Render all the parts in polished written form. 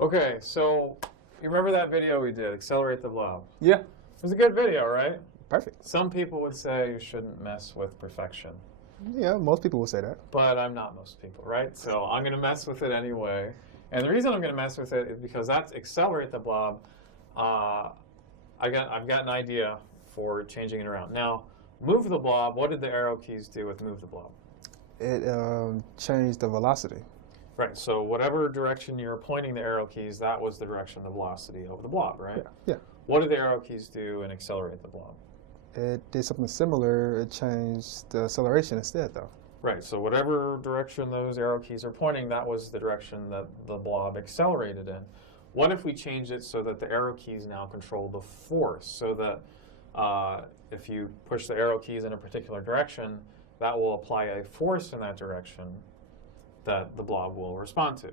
Okay, so you remember that video we did, Accelerate the Blob? Yeah. It was a good video, right? Perfect. Some people would say you shouldn't mess with perfection. Yeah, most people will say that. But I'm not most people, right? So I'm going to mess with it anyway. And the reason I'm going to mess with it is because that's Accelerate the Blob. I've got an idea for changing it around. Now, Move the Blob, what did the arrow keys do with Move the Blob? It changed the velocity. Right, so whatever direction you're pointing the arrow keys, that was the direction, the velocity of the blob, right? Yeah. What did the arrow keys do and Accelerate the Blob? It did something similar. It changed the acceleration instead, though. Right, so whatever direction those arrow keys are pointing, that was the direction that the blob accelerated in. What if we changed it so that the arrow keys now control the force, so that if you push the arrow keys in a particular direction, that will apply a force in that direction that the blob will respond to.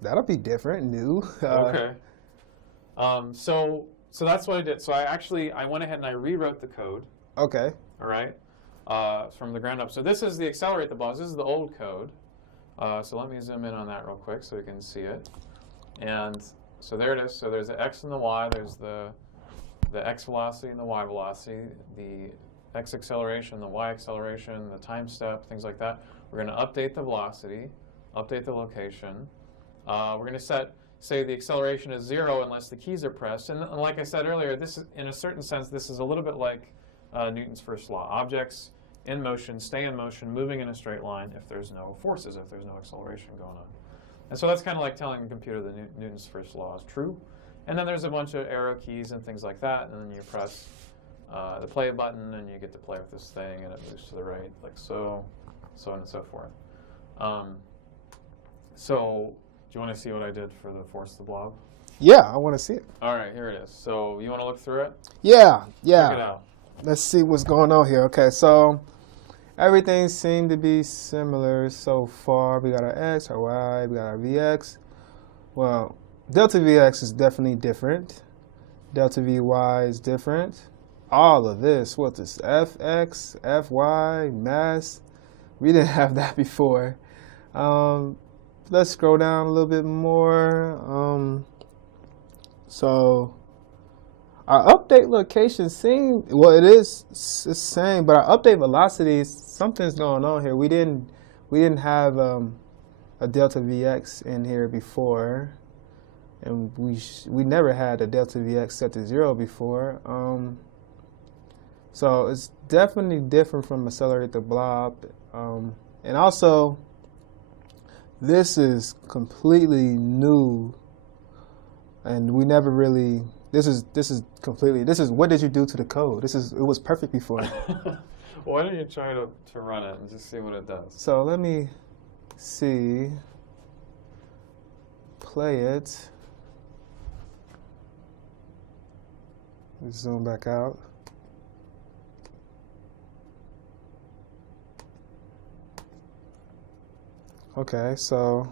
That'll be different, new. Okay. So that's what I did. So I went ahead and I rewrote the code. Okay. All right. From the ground up. So this is the Accelerate the Blob. This is the old code. So let me zoom in on that real quick so we can see it. And so there it is. So there's the x and the y. There's the x velocity and the y velocity, the x acceleration, the y acceleration, the time step, things like that. We're going to update the velocity, update the location. We're going to say the acceleration is 0 unless the keys are pressed. And like I said earlier, this is, in a certain sense, this is a little bit like Newton's first law. Objects in motion stay in motion, moving in a straight line if there's no forces, if there's no acceleration going on. And so that's kind of like telling the computer that Newton's first law is true. And then there's a bunch of arrow keys and things like that, and then you press the play button, and you get to play with this thing, and it moves to the right, like so, so on and so forth. So do you want to see what I did for the Force the Blob? Yeah, I want to see it. All right, here it is. So you want to look through it? Yeah. Check it out. Let's see what's going on here. Okay, so everything seemed to be similar so far. We got our x, our y, we got our vx. Well, delta vx is definitely different. Delta vy is different. All of this, what's this? Fx, Fy, mass. We didn't have that before. Let's scroll down a little bit more. So our update location seemed, well, it's the same, but our update velocity, something's going on here. We didn't have a delta Vx in here before, and we never had a delta Vx set to 0 before. So it's definitely different from Accelerate the Blob, and also this is completely new, and we never really. This is what did you do to the code? It was perfect before. Why don't you try to run it and just see what it does? So let me see. Play it. Zoom back out. Okay, so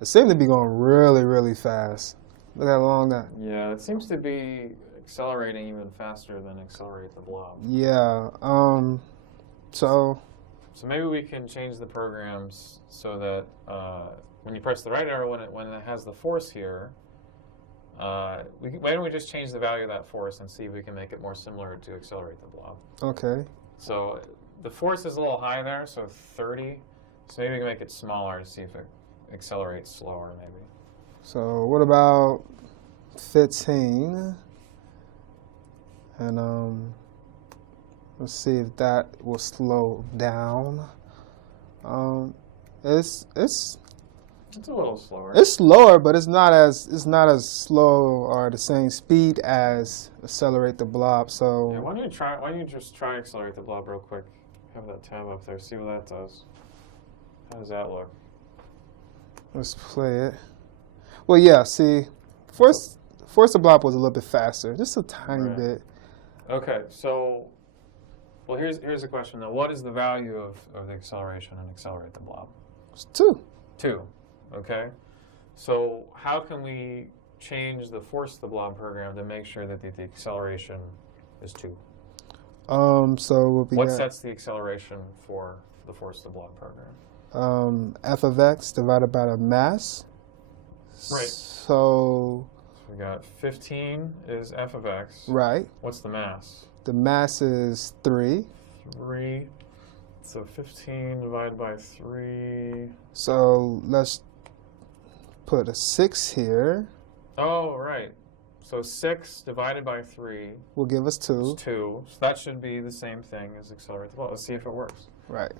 it seemed to be going really, really fast. Look how long that. Yeah, it seems to be accelerating even faster than Accelerate the Blob. Yeah. So maybe we can change the programs so that when you press the right arrow, when it has the force here, why don't we just change the value of that force and see if we can make it more similar to Accelerate the Blob? Okay. So the force is a little high there, so 30. So maybe we can make it smaller to see if it accelerates slower, maybe. So what about 15? And let's see if that will slow down. It's a little slower. It's slower, but it's not as slow or the same speed as Accelerate the Blob. So yeah, why don't you just try Accelerate the Blob real quick? Have that tab up there. See what that does. How does that look? Let's play it. Well, yeah. See, Force the Blob was a little bit faster, just a tiny bit. Okay, so well, here's the question though. What is the value of the acceleration and Accelerate the Blob? It's 2. 2. Okay. So how can we change the Force the Blob program to make sure that the acceleration is 2? So we'll be what sets the acceleration for the Force the Blob program? F of x divided by the mass. Right. So we got 15 is f of x. right. What's the mass? The mass is 3. 3. So 15 divided by 3. So let's put a 6 here. Oh, right. So 6 divided by 3 Will give us 2. is 2. So that should be the same thing as accelerate the blob. Let's see if it works. Right.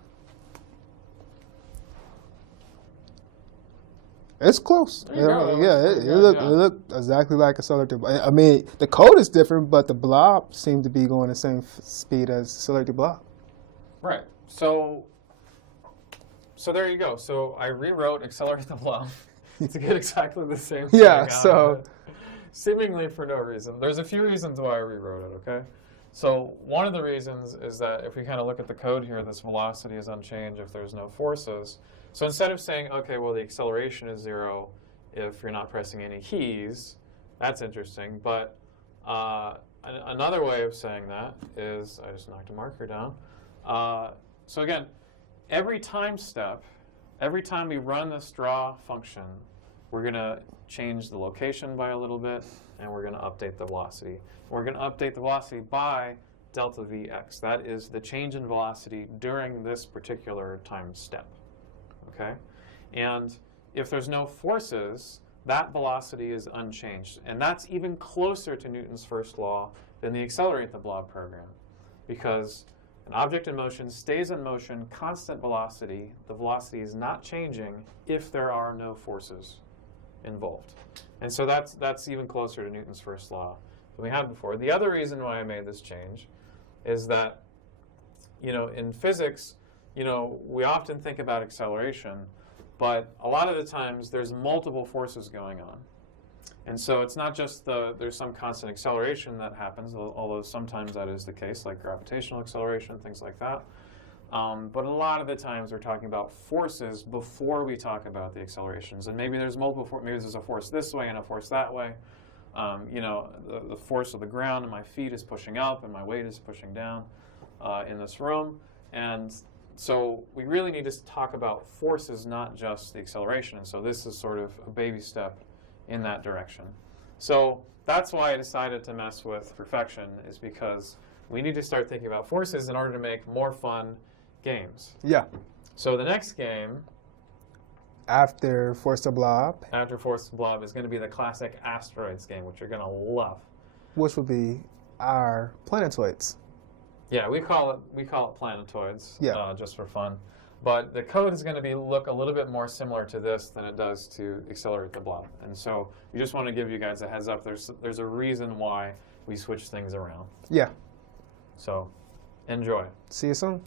It's close. There you go. It looked exactly like accelerate the blob. I mean, the code is different, but the blob seemed to be going the same speed as accelerate the blob. Right. So there you go. So I rewrote accelerate the blob to get exactly the same thing. Yeah, out so of it, seemingly for no reason. There's a few reasons why I rewrote it, okay? So one of the reasons is that if we kind of look at the code here, this velocity is unchanged if there's no forces. So instead of saying, okay, well, the acceleration is 0 if you're not pressing any keys, that's interesting. But another way of saying that is, I just knocked a marker down. So again, every time step, every time we run this draw function, we're going to change the location by a little bit, and we're going to update the velocity. We're going to update the velocity by delta Vx. That is the change in velocity during this particular time step. Okay? And if there's no forces, that velocity is unchanged. And that's even closer to Newton's first law than the accelerate the blob program. Because an object in motion stays in motion, constant velocity. The velocity is not changing if there are no forces involved. And so that's even closer to Newton's first law than we had before. The other reason why I made this change is that, in physics, we often think about acceleration, but a lot of the times there's multiple forces going on. And so it's not just there's some constant acceleration that happens, although sometimes that is the case, like gravitational acceleration, things like that. But a lot of the times we're talking about forces before we talk about the accelerations. And maybe there's maybe there's a force this way and a force that way. The force of the ground and my feet is pushing up and my weight is pushing down in this room. And so we really need to talk about forces, not just the acceleration. And so this is sort of a baby step in that direction. So that's why I decided to mess with perfection, is because we need to start thinking about forces in order to make more fun games. yeah. So the next game, After Force the Blob, after Force the Blob, is going to be the classic asteroids game, which you're going to love. which would be our planetoids. Yeah, we call it planetoids, Yeah. just for fun. But the code is going to look a little bit more similar to this than it does to accelerate the blob. And so we just want to give you guys a heads up. There's a reason why we switch things around. Yeah. So enjoy. See you soon.